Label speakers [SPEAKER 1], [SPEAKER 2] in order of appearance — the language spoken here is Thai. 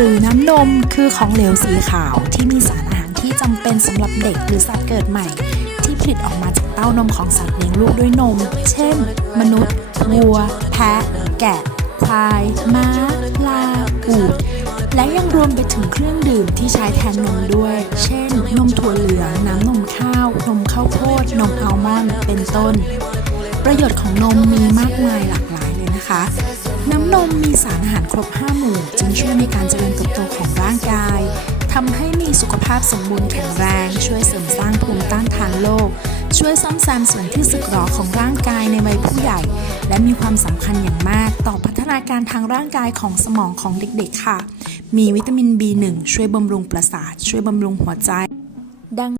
[SPEAKER 1] รือน้ำนมคือของเหลวสีขาวที่มีสารอาหารที่จำเป็นสำหรับเด็กหรือสัตว์เกิดใหม่ ที่ผลิตออกมาจากเต้านมของสัตว์เลี้ยงลูกด้วยนม เช่น มนุษย์วัว แพะ แกะควายม้า ลาอูฐและยังรวมไปถึงเครื่องดื่มที่ใช้แทนนมด้วย เช่น นมถั่วเหลือง น้ำนมข้าว นมข้าวโพด นมอัลมอนด์ เป็นต้น ประโยชน์ของนมมีมากมายหลาก นะคะ น้ำนมมีสารอาหารครบ 5 หมู่ จึงช่วยในการเจริญเติบโตของร่างกายทำให้มีสุขภาพสมบูรณ์แข็งแรง ช่วยเสริมสร้างภูมิต้านทานโรคช่วยซ่อมแซมส่วนที่สึกหรอของร่างกายในวัยผู้ใหญ่ และมีความสำคัญอย่างมาก ต่อพัฒนาการทางร่างกายของสมองของเด็กๆค่ะ มีวิตามิน B1 ช่วยบำรุงประสาท ช่วยบำรุงหัวใจ ดัง